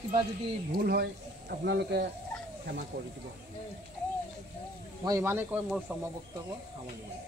কিবা যদি ভুল হয় আপোনালোকে ক্ষমা কৰি দিব। মই ইমানেই কৈ মোৰ সমবক্তব্য সামৰিছোঁ।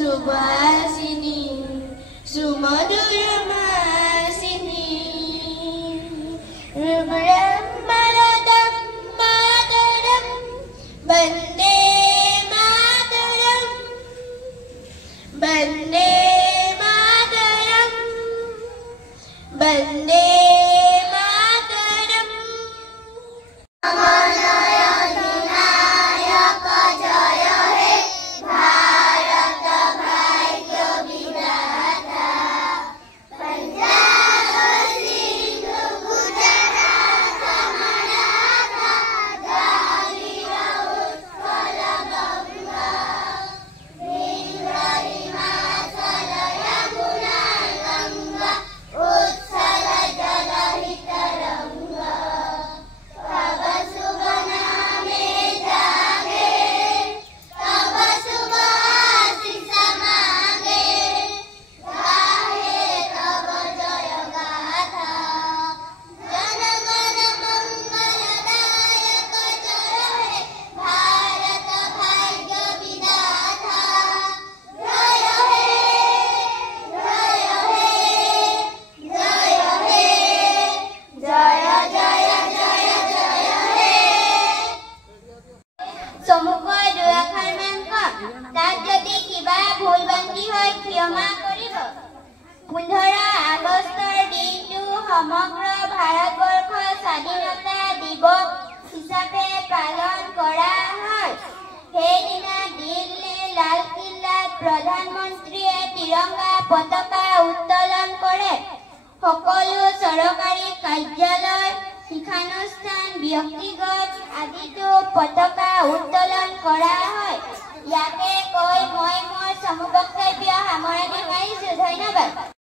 Subhasini, Sumaduramasini, Brahmaradam Madaram, Bande Madaram, Bande Madaram, Bande Madaram. তাত যদি কিবা ভুল বান্তি হয় ক্ষমা কৰিব। 15 আগষ্টৰ দিনটো সমগ্ৰ ভাৰতবৰ্ষ স্বাধীনতা দিৱস হিচাপে পালন কৰা হয়। সেইদিনা দিল্লীৰ লালকিল্লাত প্ৰধানমন্ত্ৰীয়ে তিৰংগা পতাকা উত্তোলন কৰে। সকলো চৰকাৰী কাৰ্যালয়, শিক্ষানুষ্ঠান, ব্যক্তিগত আদিতো পতাকা উত্তোলন কৰা হয়। ইয়াকে কৈ মই মোৰ সমবক্তব্য সামৰণি মাৰিছোঁ। ধন্যবাদ।